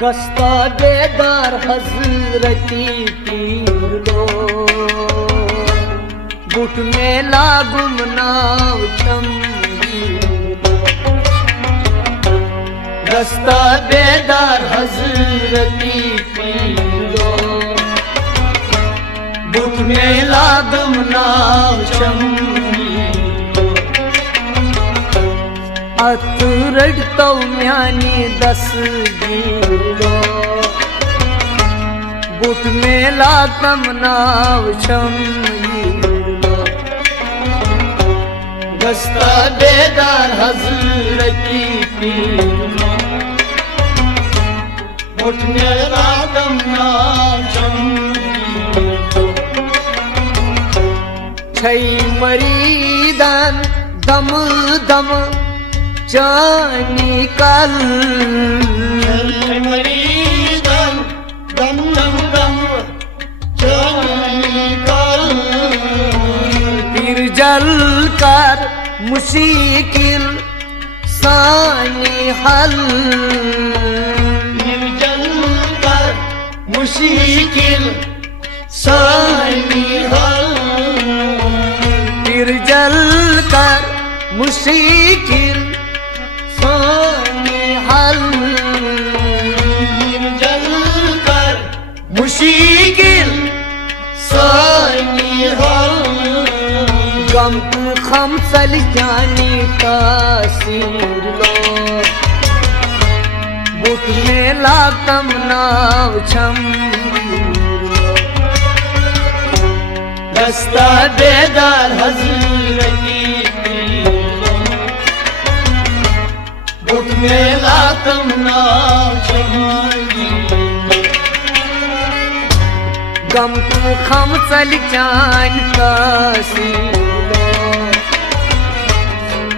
गस्ता बेदार हजरती पीर लो बुट में लागुम नाव चमगी गस्ता बेदार हजरती पीर लो बुट में लागुम नाव चमगी अत रड़तो म्यानी दस गिरो बुट में लागम नाव चमगीरो गस्ता बेदार हजरती पीरो बुट में लागम नाव चमगीरो छई मरीदान दम दम जानी कल मरीदन दम दम दम जानी कल फिर जल कर मुश्किल सानी हल फिर जल कर मुश्किल सानी हल फिर जल कर मुश्किल हल जल कर मुश्किल सानी हल गम खम सल जानी तासीर लो बुट में लागम नाव छम गस्ता बेदार हजरती बुट में लागम नाव चमगी गम खम सल जान तासीर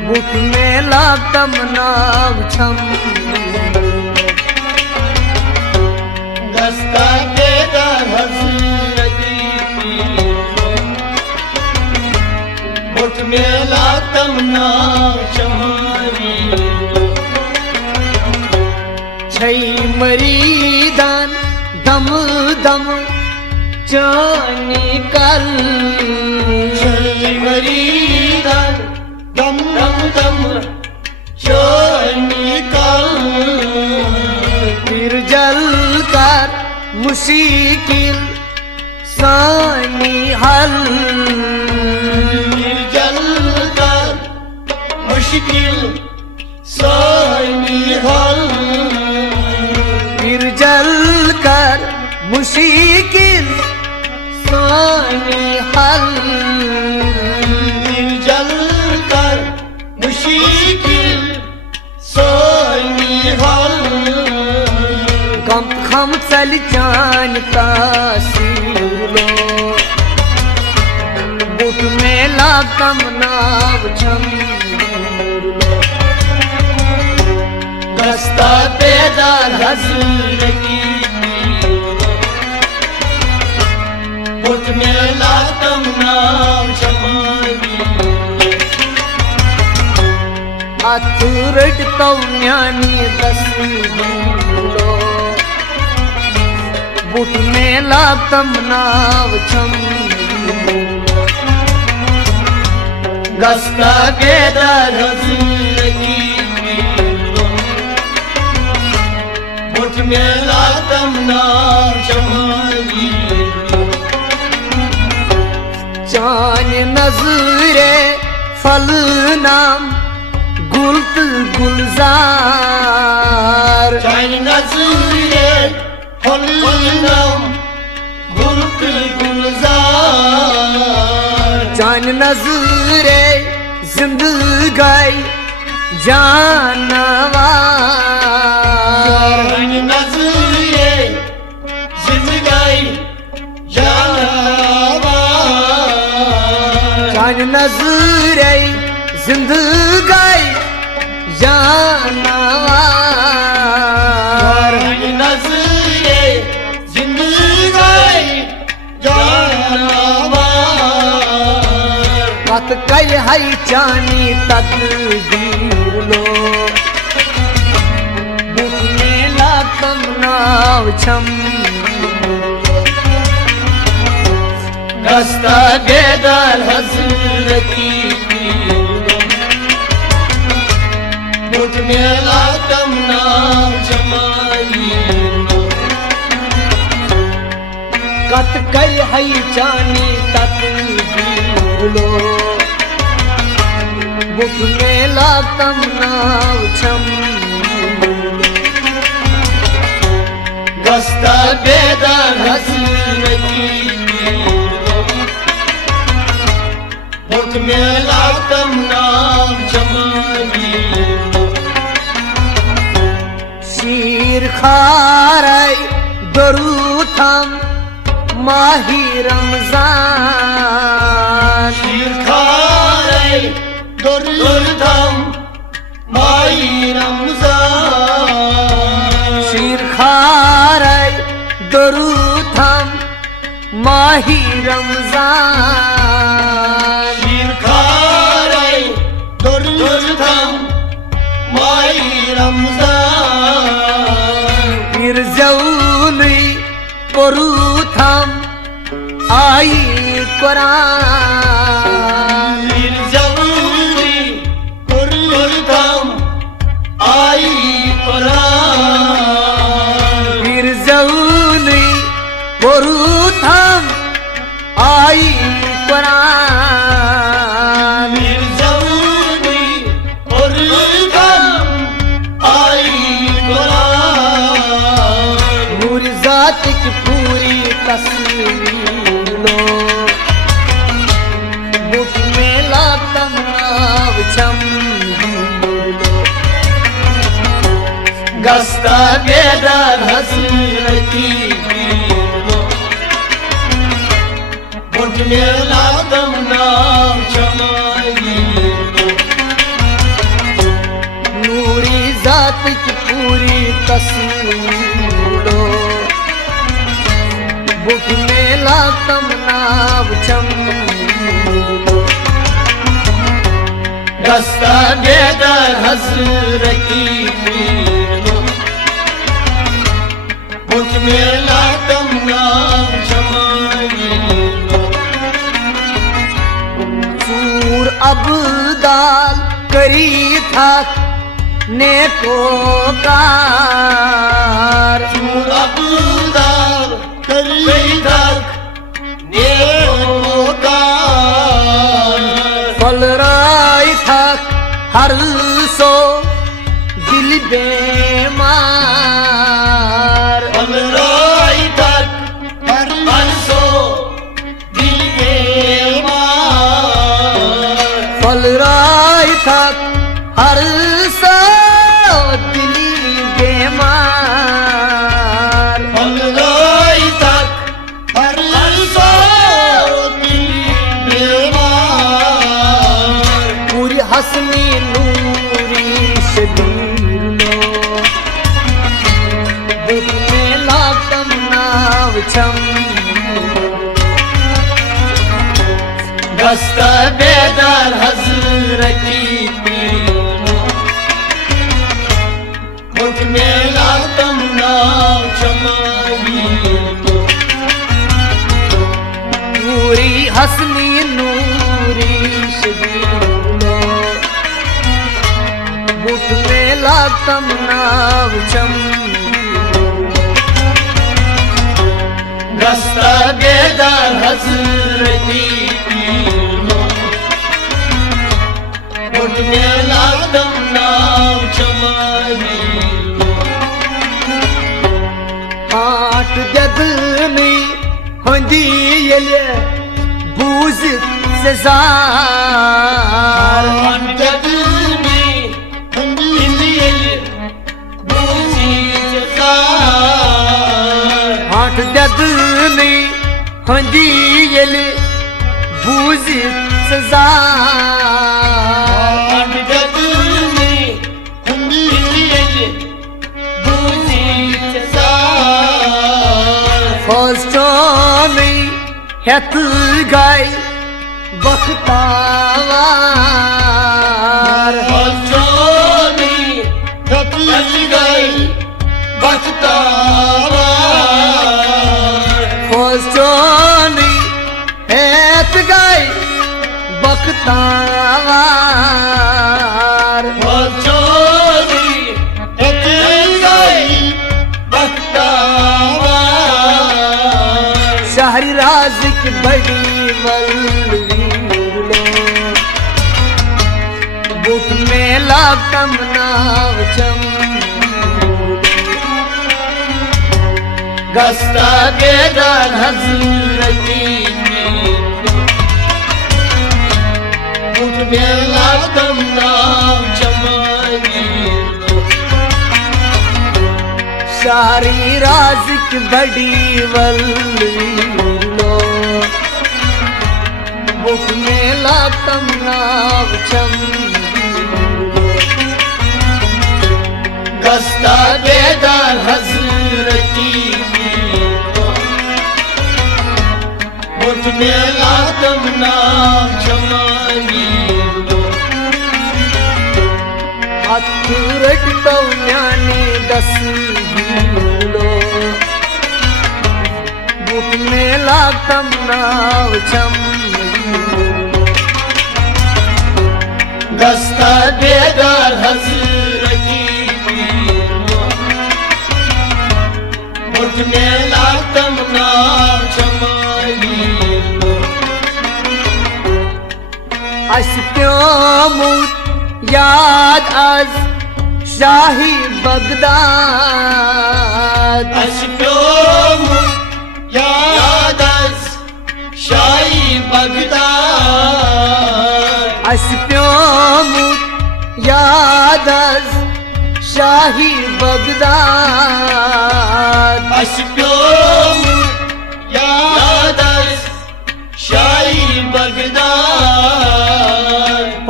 बुट में लागम नाव छम गस्ता बेदार हजरती बुट में लागम नाव चमगी छई मरीदान दम दम जानी कल मरीदन दम दम दम जानी कल फिर जल कर मुश्किल सानी हल जल कर मुश्किल सानी हल फिर जल कर मुश्किल सानी हल जल कर मुश्किल सानी हल गम खम चल जान तासीर लो बुट में लागम नाव छम गस्ता बेदार हजरती बुट में लागम नाव चमगी अत रड़तो म्यानी दस गिरो बुट में लागम नाव छम गस्ता बेदार हजरती बुट में लागम नाव चमगी जान नजरे फल नाम गुल्त गुलजार जान नजरे फल नाम गुल्त गुलजार जान नजरे जिंदगाई जानवर जान नजरे जिंदगाई जानवर जान नजरे जिंदगाई जानवर नजरे जिंदगाई जानवर मत कल है जानी तकदीर लो बुक में लाख तम नाव छम रास्ता बेदार हजरती मुझ में लातम नाम जमाई कत कई हई जानी तत लो बुक में लातम नाव छम रास्ता बेदार हजरती मुझ में लातम नाम जमाई शीर खाराय दरू थम माही रमजान शीर खाराय दुर्धम माई रमजान शीर खाराय दरू थम माही रमजान शीर खाराय दुर्धम माई रमजान फिर जौनी परू थम आई कुरान शीर जबूरी दुर्धम आई कुरान फिर जौनी परू थम आई कुरान शीर जबूरी दुर्धम आई कुरान पूरी जात की पूरी तस्वीर लो बुक में लातम नाव छम गस्ता बेदार हजरती मुझ में लातम नाम जमाई नूरी जात की पूरी तस्वीर लो बुक में लातम नाव छम गस्ता बेदार हजरती मुझ में लातम नाम जमाई सूर अबदाल करी था नेको कार अबूदार करी तक नेकोकार फल राय था हर सो दिल बेमार अलराई तक हरसो दिल बेमार फल राय था हर सो दिल बेमार अलराई तक हरसो दिल बेमार पूरी हसनी नूरी शबीर लो बुक में लातम नाव छम गस्ता बेदार हजरती मुझ में लातम नाम जमाई पूरी हसनी नूरी शबीर लो बुक में लातम नाव छम गस्ता बेदार हजरती मुझ में लातम नाम जमाई आठ जदनी होंदी ये बूझ से जार जदनी हिंदी बूझी जजार आठ जदनी होंदी ये बूझ से जार जदनी हिंदी बूझी जजार फौजोनी हेत गई बख्तावार फौजोनी हेत गई बख्तावार बख्तावार वो चोरी एक गई बख्तावार शहरी राज की बड़ी वलवीर लो बुट मेला कमनाव चम गस्ता के दर हजरती बुट मेला कम नाम चमानी शहरी राज की बड़ी वलवीर लो बुट मेला कमनाव चम गस्ता के दर हजरती बुट मेला कम नाम चमानी अथुरट तो ज्ञानी दस लो बुट मेला कमनाव चम गस्ता बेदर हजरती बुट मेला कम नाम चमानी अस प्योमुत याद आज शाही बगदाद अशक्योम यादस शाही बगदाद अस प्योमुत याद आज शाही बगदाद अशक्योम यादस शाही बगदाद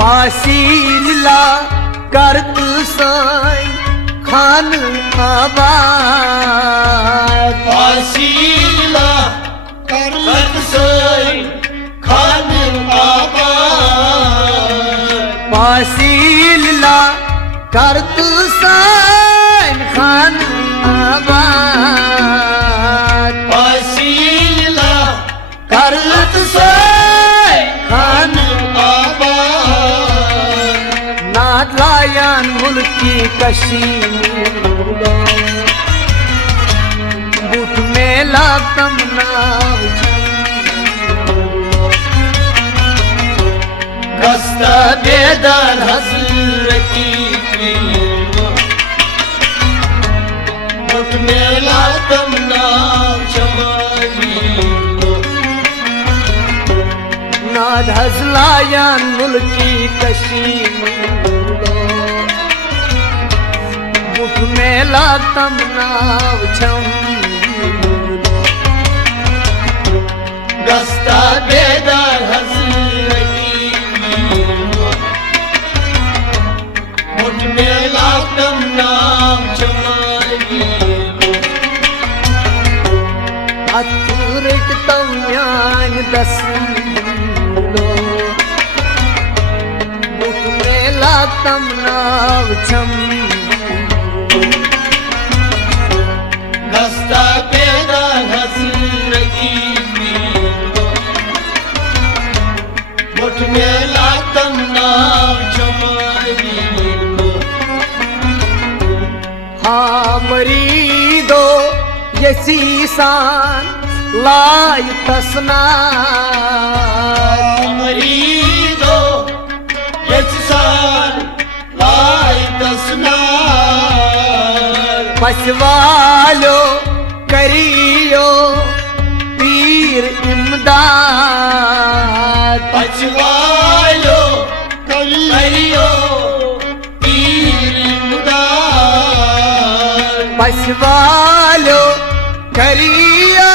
पासीला करत साई खान आबाद फासीला करत सोई खान आबाद पासीला करत साई खान आबाद फासीला करत साई खान नाथ लायन मुल्की कशीर बुट मेला तमनाव गस्ता बेदर हजरती बुट मेला कम नाम चमानी नाथ हजलायन मुल्की कशीर बुट मेला तमनाव छम गस्ता बेदर हजरती बुट मेला कम नाम चमानी अथुरट तव्यान दस लो बुट मेला तमनाव छम गस्ता बेदर हजरती बुट मेला कम नाम चमानी हाँ मरीदो ये सीसान लाय तसना मरीदो यसान लाई तसनार पशवालो करियो पीर इमदाद पछवालो करियो पीर इमदाद पशवालो करियो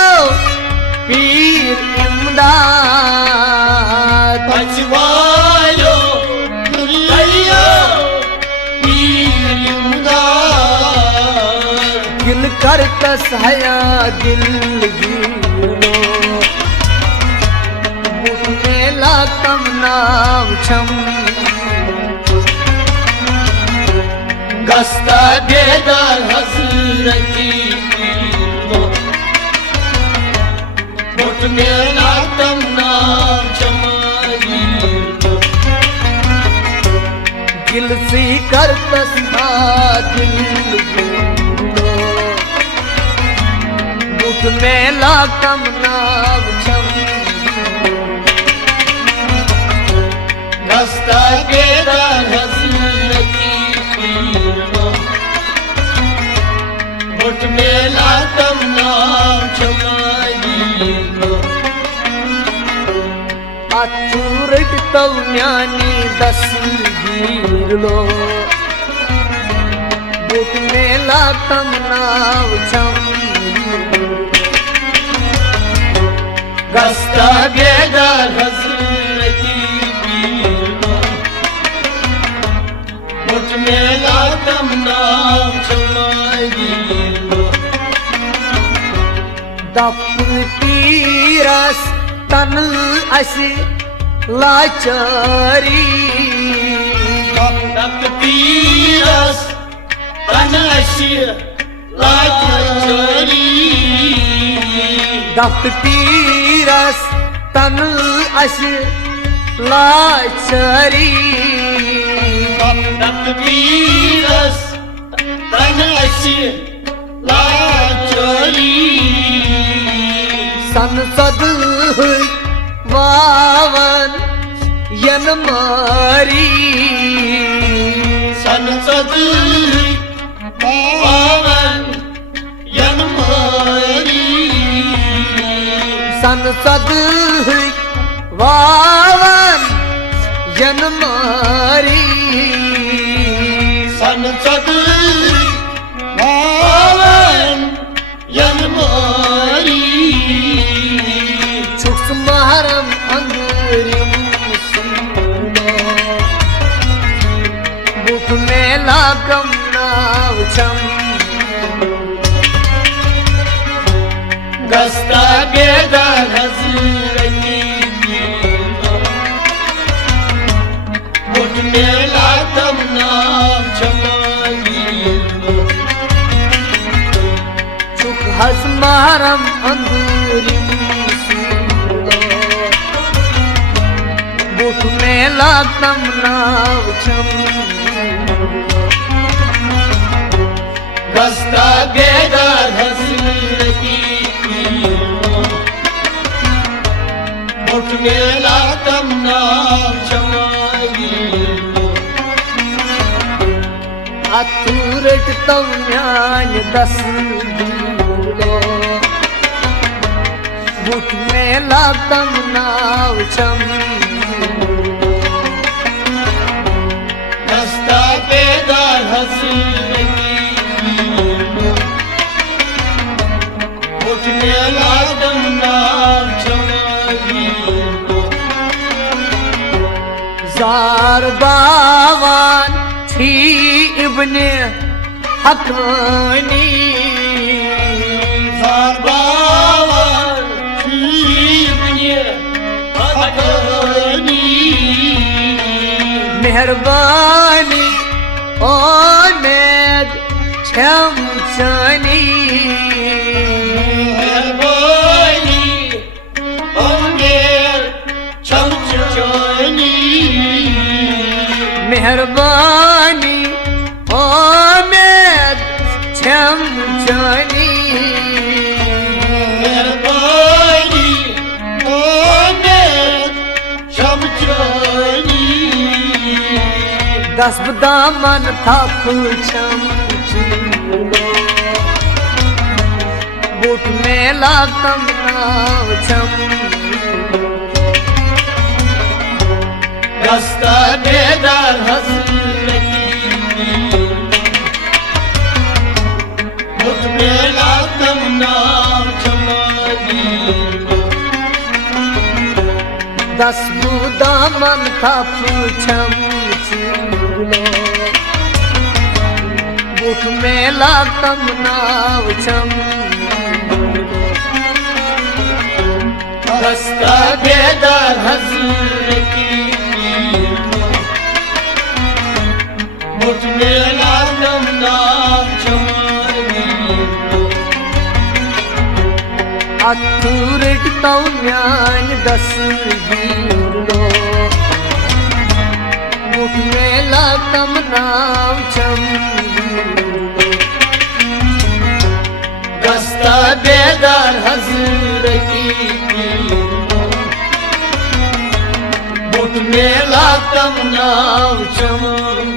पीर इमदाद पछवालो करियो पीर इमदाद दिल करतस हया दिल गिलो बुट मेला तमनाव छम गस्ता बेदर हजरती बुट मेला कम नाम चमानी गिलसी करतस दिल लो मुठ में लाकम नाव छम रास्ता गेदार हजरती पीरो मुठ में लातम नाम छमाईलो अचूरट तवन्यानी दसगीर लो मुठ में लाकम नाव छम रास्ता गेदार हजरती पीरो मुठ में लातम नाम छमाईलो दपती रस तन असी लाचारी दपती रस तन असी लाचारी दपती रस तन असी लाचारी दपती रस तन असी लाचारी संसद वावन यन मारी संसद पावन यन मारी संसद वावन यन मारी संसद पावन यन मारी सुक्ष्महरम अंगरिम सुनो मुख में लागम नाव छम गस्ता गेदार हजरती पीरो मुठ में लातम नाम छमाईलो सुख हसमारम अंगरिम सुनो मुख में लागम नाव छम गस्ता गेदार हजरती पीरो मुठ में लातम नाम छमाईलो अतूरट तवन्यान दस लो मुठ में लागम नाव छम रास्ता गेदार हजरती पीरो मुठ में लातम नाम छमाईलो जार बावान थी इब्ने हकानी ज़ारबावन शीबने हकानी मेहरबानी ओमेद छमचनी मेहरबानी उम्मीद छमछनी मेहरबानी ओमेद छमचनी मेहरबानी उम्मीद छमछनी दस दामन था छम बूट में लागम नाव छम रास्ता गेदार हजरती मुठ में लातम नाम छमाईलो दस दामन था छम बूट में लागम नाव छम रास्ता गेदार हजरती मुठ में लातम नाम छमाईलो अतूरट तवन्यान दस लो मुठ में तम नाम छम दस्ता बेदार हजूर की बुट मेला तम नाम छम